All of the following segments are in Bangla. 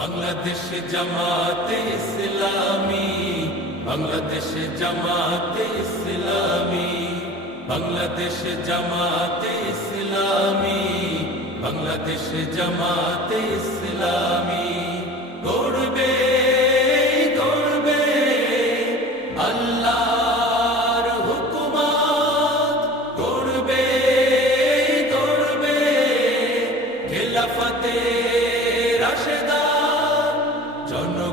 বাংলাদেশ জামাতে ইসলামী, বাংলাদেশ জামাতে ইসলামী, বাংলাদেশ জামাতে ইসলামী, বাংলাদেশ জামাতে ইসলামী। গড়বে গড়বে আল্লাহর হুকুমাত। গড়বে গড়বে খেলাফতে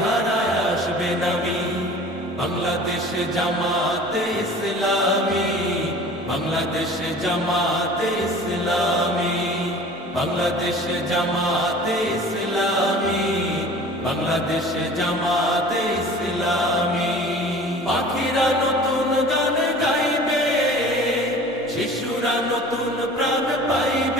ধারায় আসবে নামি। বাংলাদেশ বাংলাদেশ বাংলাদেশ বাংলাদেশ পাখিরা নতুন গান গাইবে, শিশুরা নতুন প্রাণ পাইবে।